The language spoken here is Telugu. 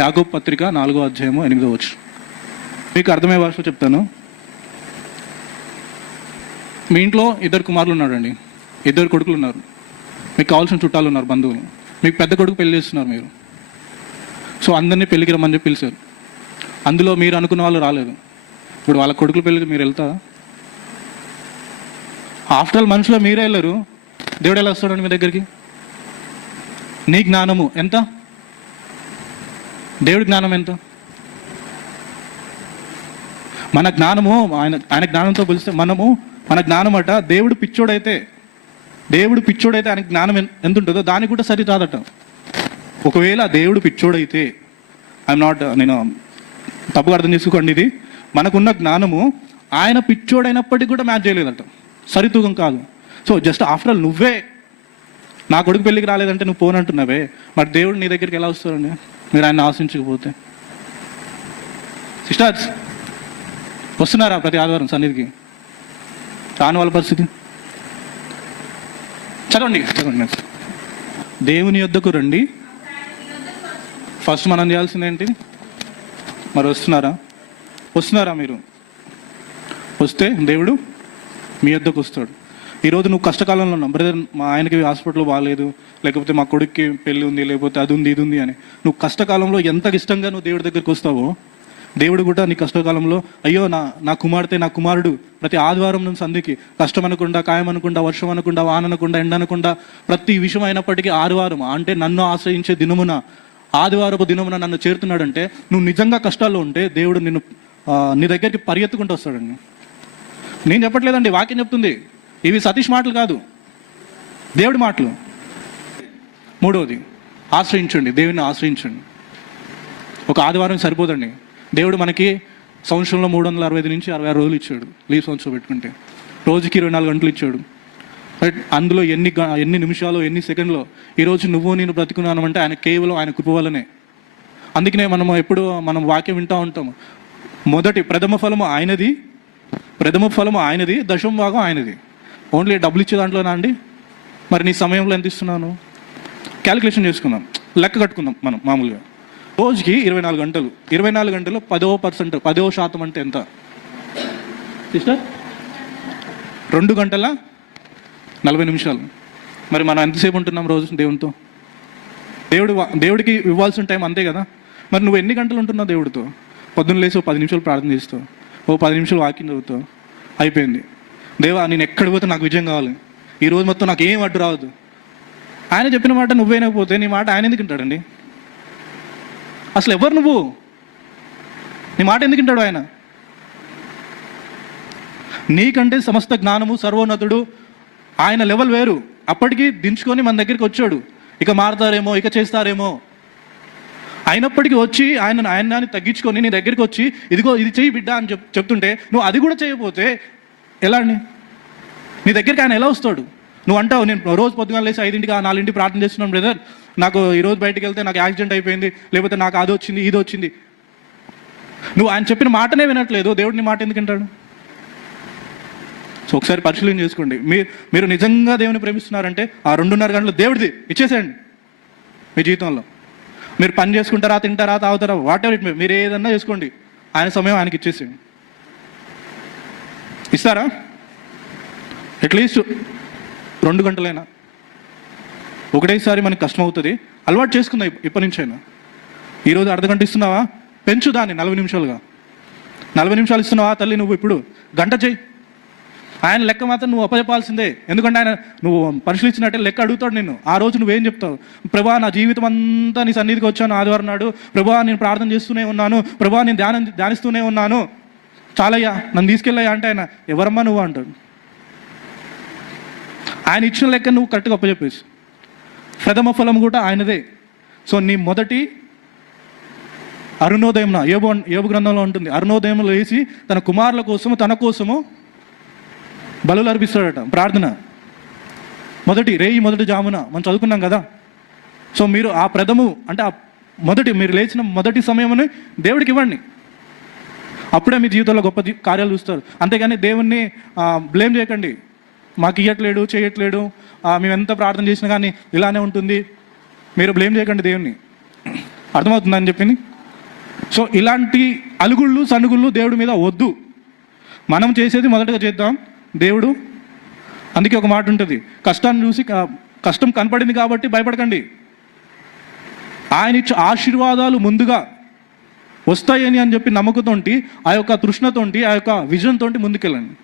యాగో పత్రిక నాలుగో అధ్యాయము ఎనిమిదో వచ్చు మీకు అర్థమయ్యే భాషలో చెప్తాను. మీ ఇంట్లో ఇద్దరు కుమారులు ఉన్నారండి. ఇద్దరు కొడుకులు ఉన్నారు. మీకు కావాల్సిన చుట్టాలు ఉన్నారు బంధువులు. మీకు పెద్ద కొడుకు పెళ్ళి చేస్తున్నారు మీరు. సో అందరినీ పెళ్ళికి రమ్మని చెప్పి పిలిచారు. అందులో మీరు అనుకున్న వాళ్ళు రాలేదు. ఇప్పుడు వాళ్ళ కొడుకుల పెళ్ళికి మీరు వెళ్తారా? ఆఫ్టర్ ఆల్ మనుషులు మీరే వెళ్ళరు. దేవుడు ఎలా వస్తాడండి మీ దగ్గరికి? నీ జ్ఞానము. ఎంత? దేవుడి జ్ఞానం ఎంత? మన జ్ఞానము ఆయన ఆయన జ్ఞానంతో పోలిస్తే మనము మన జ్ఞానం అట దేవుడు పిచ్చోడైతే దేవుడు పిచ్చోడైతే ఆయన జ్ఞానం ఎంత ఉంటుందో దానికి కూడా సరి రాదట ఒకవేళ దేవుడు పిచ్చోడైతే ఐఎమ్ నాట్ నేను తప్పుగా అర్థం చేసుకోండి ఇది. మనకున్న జ్ఞానము ఆయన పిచ్చోడైనప్పటికీ కూడా మ్యాచ్ చేయలేదట. సరితూగం కాదు. సో జస్ట్ ఆఫ్టర్ ఆల్ నువ్వే నా కొడుకు పెళ్ళికి రాలేదంటే నువ్వు పోనంటున్నావే. మరి దేవుడు నీ దగ్గరికి ఎలా వస్తారండి మీరు ఆయన ఆశించకపోతే. సిస్టర్స్ వస్తున్నారా ప్రతి ఆదివారం సన్నిధికి? రాని వాళ్ళ పరిస్థితి? చదవండి చదవండి దేవుని యొద్దకు రండి. ఫస్ట్ మనం చేయాల్సింది ఏంటి? మరి వస్తున్నారా? వస్తున్నారా మీరు? వస్తే దేవుడు మీ యొద్దకు వస్తాడు. ఈరోజు నువ్వు కష్టకాలంలో ఉన్నావు. బ్రదర్ మా ఆయనకి హాస్పిటల్ బాగాలేదు. లేకపోతే మా కొడుక్కి పెళ్ళి ఉంది లేకపోతే అది ఉంది ఇది ఉంది అని. నువ్వు కష్టకాలంలో ఎంత ఇష్టంగా నువ్వు దేవుడి దగ్గరికి వస్తావో దేవుడు కూడా నీ కష్టకాలంలో అయ్యో నా నా కుమార్తె నా కుమారుడు ప్రతి ఆదివారం నుంచి సంధికి కష్టం అనకుండా ఖాయం అనకుండా వర్షం అనకుండా వాన అనకుండా ఎండ అనకుండా ప్రతి విషయం అయినప్పటికీ ఆదివారం అంటే నన్ను ఆశ్రయించే దినమున ఆదివారపు దినమున నన్ను చేరుతున్నాడంటే నువ్వు నిజంగా కష్టాల్లో ఉంటే దేవుడు నిన్ను నీ దగ్గరికి పరిగెత్తుకుంటూ వస్తాడండి. నేను చెప్పట్లేదండి వాక్యం చెప్తుంది. ఇవి సతీష్ మాటలు కాదు. దేవుడి మాటలు. మూడవది ఆశ్రయించండి. దేవుని ఆశ్రయించండి. ఒక ఆదివారం సరిపోదండి. దేవుడు మనకి సంవత్సరంలో మూడు వందల అరవై ఐదు నుంచి అరవై ఆరు రోజులు ఇచ్చాడు లీవ్ సంవత్సరం పెట్టుకుంటే. రోజుకి ఇరవై నాలుగు గంటలు ఇచ్చాడు. రైట్ అందులో ఎన్ని గ- ఎన్ని నిమిషాలు ఎన్ని సెకండ్లో ఈరోజు నువ్వు నేను బ్రతుకున్నాను అంటే ఆయన కేవలం ఆయన కృప వల్లనే. అందుకనే మనము ఎప్పుడు మనం వాక్యం వింటూ ఉంటాము మొదటి ప్రథమ ఫలము ఆయనది ప్రథమ ఫలము ఆయనది దశమ భాగం ఆయనది. ఓన్లీ డబ్బులు ఇచ్చే దాంట్లోనా అండి? మరి నీ సమయంలో ఎంత ఇస్తున్నాను? క్యాలిక్యులేషన్ చేసుకుందాం. లెక్క కట్టుకుందాం మనం మామూలుగా. రోజుకి ఇరవై నాలుగు గంటలు. ఇరవై నాలుగు గంటలు పదో పర్సెంట్ పదో శాతం అంటే ఎంత? సిస్టర్? రెండు గంటల? నలభై నిమిషాలు. మరి మనం ఎంతసేపు ఉంటున్నాం రోజు దేవునితో? దేవుడు దేవుడికి ఇవ్వాల్సిన టైం అంతే కదా? మరి నువ్వు ఎన్ని గంటలు ఉంటున్నావు దేవుడితో? పొద్దున్న లేచి ఓ పది నిమిషాలు ప్రార్థన చేస్తావు ఓ పది నిమిషాలు వాకింగ్ చదువుతావు అయిపోయింది. దేవా నేను ఎక్కడ పోతే నాకు విజయం కావాలి. ఈ రోజు మొత్తం నాకు ఏం అడ్డు రావద్దు. ఆయన చెప్పిన మాట నువ్వేనకపోతే నీ మాట ఆయన ఎందుకు వింటాడండి? అసలు ఎవరు నువ్వు? నీ మాట ఎందుకు వింటాడు ఆయన? నీకంటే సమస్త జ్ఞానము సర్వోన్నతుడు ఆయన లెవెల్ వేరు. అప్పటికి దించుకొని మన దగ్గరికి వచ్చాడు. ఇక మారతారేమో ఇక చేస్తారేమో. అయినప్పటికీ వచ్చి ఆయన ఆయన్ని తగ్గించుకొని నీ దగ్గరికి వచ్చి ఇదిగో ఇది చెయ్యి బిడ్డ అని చెప్ చెప్తుంటే నువ్వు అది కూడా చేయకపోతే ఎలా అండి? నీ దగ్గరికి ఆయన ఎలా వస్తాడు? నువ్వు అంటావు నేను రోజు పొద్దుగా లేసి ఐదింటికి నాలుగింటికి ప్రార్థన చేస్తున్నాను బ్రదర్ నాకు ఈరోజు బయటకు బయటికి వెళ్తే నాకు యాక్సిడెంట్ అయిపోయింది లేకపోతే నాకు అది వచ్చింది ఇది వచ్చింది. నువ్వు ఆయన చెప్పిన మాటనే వినట్లేదు. దేవుడు నీ మాట ఎందుకు వింటాడు? సో ఒకసారి పరిశీలన చేసుకోండి. మీరు మీరు నిజంగా దేవుని ప్రేమిస్తున్నారంటే ఆ రెండున్నర గంటలు దేవుడిది ఇచ్చేసేయండి మీ జీవితంలో. మీరు పని చేసుకుంటారా తింటారా తాగుతారా వాట్ ఎవర్ ఇట్ మీరు ఏదన్నా చేసుకోండి. ఆయన సమయం ఆయనకి ఇచ్చేసేయండి. ఇస్తారా? అట్లీస్ట్ రెండు గంటలైనా. ఒకటేసారి మనకి కష్టం అవుతుంది అలవాటు చేసుకుందాం ఇప్- ఇప్పటి నుంచైనా. ఈరోజు అర్ధగంట ఇస్తున్నావా? పెంచు దాన్ని నలభై నిమిషాలుగా. నలభై నిమిషాలు ఇస్తున్నావా తల్లి నువ్వు ఇప్పుడు? గంట చెయ్యి. ఆయన లెక్క మాత్రం నువ్వు అప్పచెప్పాల్సిందే ఎందుకంటే ఆయన నువ్వు పరిశీలించినట్టే లెక్క అడుగుతాడు నిన్ను. ఆ రోజు నువ్వేం చెప్తావు? ప్రభా నా జీవితం అంతా నీ సన్నిధికి వచ్చాను ఆదివారం నాడు. ప్రభా నేను ప్రార్థన చేస్తూనే ఉన్నాను. ప్రభా నేను ధ్యానం ధ్యానిస్తూనే ఉన్నాను. చాలయ్యా నన్ను తీసుకెళ్ళయ్యా అంటే ఆయన ఎవరమ్మా నువ్వు? అంటాడు. ఆయన ఇచ్చిన లెక్క నువ్వు కరెక్ట్గా అప్పచెప్పేసి ప్రథమ ఫలం కూడా ఆయనదే. సో నీ మొదటి అరుణోదయం ఏబు ఏబు గ్రంథంలో ఉంటుంది అరుణోదయంలో లేచి తన కుమారుల కోసము తన కోసము బలు అర్పిస్తాడట ప్రార్థన. మొదటి రేయి మొదటి జామున మనం చదువుకున్నాం కదా. సో మీరు ఆ ప్రథము అంటే ఆ మొదటి మీరు లేచిన మొదటి సమయముని దేవుడికి ఇవ్వండి. అప్పుడే మీ జీవితంలో గొప్ప కార్యాలు చూస్తారు. అంతేగాని దేవుణ్ణి బ్లేమ్ చేయకండి. మాకు ఇవ్వట్లేడు చేయట్లేడు. మేము ఎంత ప్రార్థన చేసినా కానీ ఇలానే ఉంటుంది. మీరు బ్లేమ్ చేయకండి దేవుణ్ణి. అర్థమవుతుందని చెప్పింది సో ఇలాంటి అలుగుళ్ళు సనుగుళ్ళు దేవుడి మీద వద్దు. మనం చేసేది మొదటగా చేద్దాం. దేవుడు అందుకే ఒక మాట ఉంటుంది. కష్టాన్ని చూసి కష్టం కనపడింది కాబట్టి భయపడకండి. ఆయన ఇచ్చే ఆశీర్వాదాలు ముందుగా వస్తాయని అని చెప్పి నమ్మకంతో ఆ యొక్క తృష్ణతోటి ఆ యొక్క విజన్తోటి ముందుకెళ్ళండి.